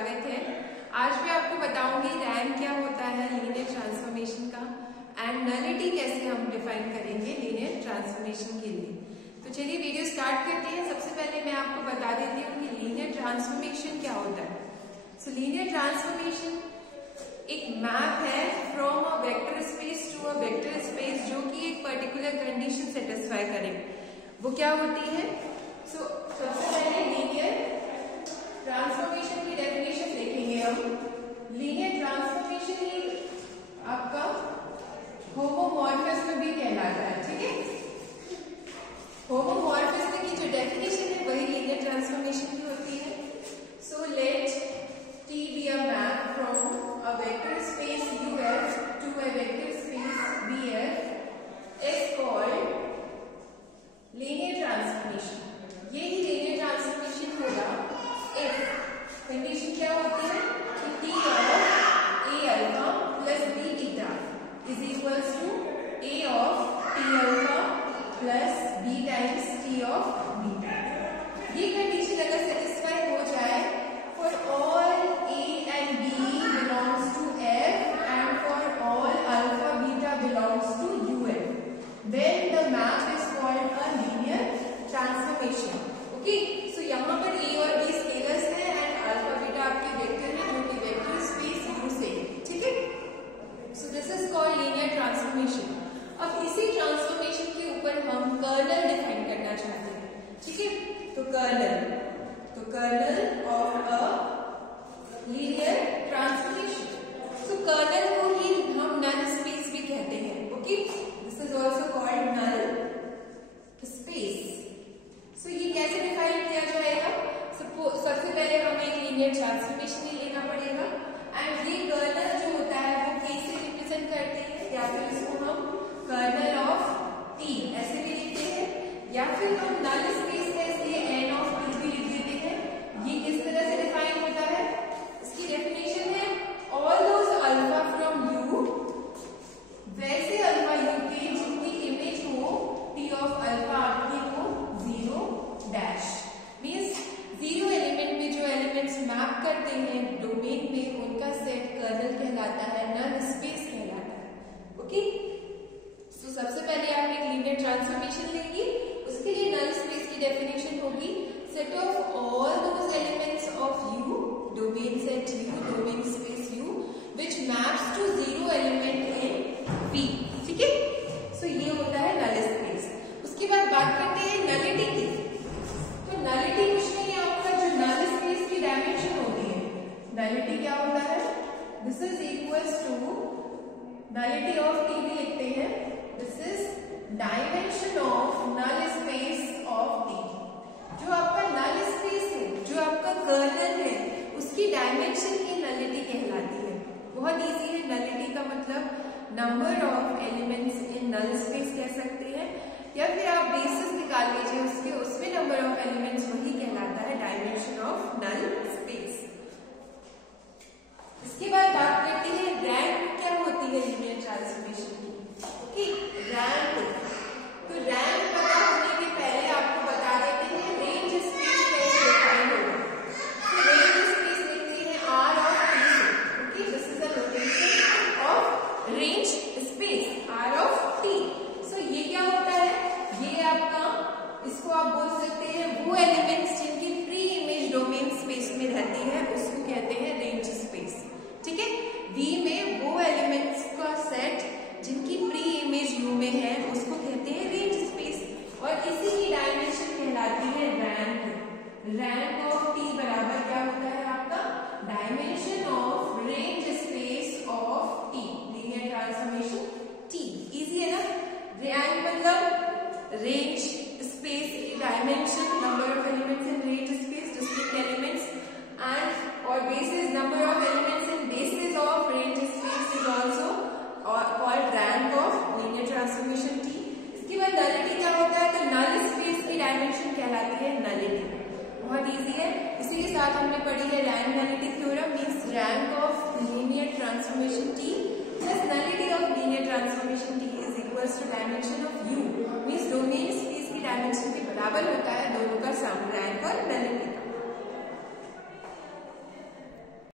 स्वागत है। आज मैं आपको बताऊंगी रैंक क्या होता है लीनियर ट्रांसफॉर्मेशन का एंड नलिटी कैसे हम डिफाइन करेंगे लीनियर ट्रांसफॉर्मेशन के लिए। तो चलिए वीडियो स्टार्ट करते हैं। सबसे पहले मैं आपको बता देती हूँ कि लीनियर ट्रांसफॉर्मेशन क्या होता है। सो लीनियर ट्रांसफॉर्मेशन एक मैप है from a vector space to a vector space जो कि एक पर्टिकुलर कंडीशन सेटिस्फाई करे। वो क्या होती है? सबसे पहले लीनियर ट्रांसफॉर्मेशन की डेफिनेशन देखेंगे हम। लीनियर ट्रांसफॉर्मेशन ही आपका होमोमॉर्फिज्म भी कहलाता है, ठीक है। होमोमॉर्फिज्म की जो डेफिनेशन है वही लीनियर ट्रांसफॉर्मेशन की होती है। So let T be a map from a vector space UF to a vector space VF is called linear transformation। ये ही linear transformation होगा if कंडीशन क्या होती है कि T of A alpha plus B beta is equals to A of T alpha plus B times T of beta। ये condition अगर satisfy हो जाए for all A and B belongs to F and for all alpha beta belongs to UF, then the map is called a linear transformation। Okay, so यहाँ पर A और B scalars है and alpha beta आपके vector है जो कि vector space U से, ठीक है। So this is called linear transformation. अब इसी ट्रांसफॉर्मेशन के ऊपर हम कर्नल डिफाइन करना चाहते हैं, ठीक है। तो kernel of a linear transformation. So kernel को ही हम नल स्पेस भी कहते हैं, okay. This is also called null space. So ये कैसे डिफाइन किया जाएगा? सबसे पहले हमें एक लीनियर ट्रांसफॉर्मेशन ही लेना पड़ेगा एंड ये कर्नल जो होता है वो कैसे रिप्रेजेंट करते हैं, या फिर इसको हम कर्नल ऑफ टी ऐसे भी लिखते हैं, या फिर हम नल स्पेस है इसलिए एन ऑफ टी भी लिख देते हैं। ये किस तरह से डिफाइन होता है? इसकी डेफिनेशन है all those alpha from you, वैसे अल्फा यू के जिनकी इमेज हो टी ऑफ अल्फा आपकी हो 0 डैश, मीन्स 0 एलिमेंट में जो एलिमेंट्स मैप करते हैं डोमेन में उनका सेट कर्नल कहलाता है, नल स्पेस कहलाता है, ओके। सो सबसे पहले आप एक लीनियर ट्रांसफॉर्मेशन लेंगे, उसके लिए नल स्पेस की डेफिनेशन होगी set of all those elements of U, domain set U, domain space U, which maps to 0 element in V, ठीक है। सो ये होता है नल स्पेस। उसके बाद बात करते हैं नलिटी की। तो नलिटी कुछ नहीं है आपका जो नल स्पेस की डायमेंशन होती है। नलिटी क्या होता है? This is equals to nullity of T भी लिखते हैं, this is dimension of null space of T. जो आपका नल स्पेस है, जो आपका कर्नल है, उसकी डायमेंशन ही नलिटी कहलाती है। बहुत इजी है। नलिटी का मतलब number of elements in null space कह सकते हैं, या फिर आप बेसिस निकाल लीजिए उसके, उसमें नंबर ऑफ एलिमेंट्स वही कहलाता है डायमेंशन ऑफ नल स्पेस। इसके बाद बात करते हैं रैंक क्या होती है लीनियर ट्रांसफॉर्मेशन की, ओके। रैंक, तो रैंक पता होने के पहले आपको बता देते हैं रेंज स्पेस कैसे डिफाइन होगा। तो रेंज स्पेस लिखते हैं R ऑफ T से, okay. This is the notation of range space R of T। सो ये क्या होता है? ये आपका, इसको आप बोल सकते हैं वो एलिमेंट्स जिनकी प्री इमेज डोमेन स्पेस में रहती है उसको कहते हैं रेंज स्पेस, ठीक है। V में वो एलिमेंट्स का सेट जिनकी प्री इमेज U में है उसको कहते हैं रेंज स्पेस, और इसी की डायमेंशन कहलाती है रैंक। रैंक ऑफ T बराबर क्या होता है आपका? Dimension of range space of T, linear transformation T। Easy है ना? रैंक मतलब रेंज स्पेस की dimension, number of elements in range space, discrete elements, and और basis number of elements in basis of range space is also called rank of linear transformation T। इसके बाद nullity क्या होता है? तो नल space की dimension कहलाती है नलिटी। बहुत इजी है। इसी के साथ हमने पढ़ी है rank nullity theorem, means rank of linear transformation T plus nullity of linear transformation T is equals to dimension of U, means domain space की डायमेंशन के बराबर होता है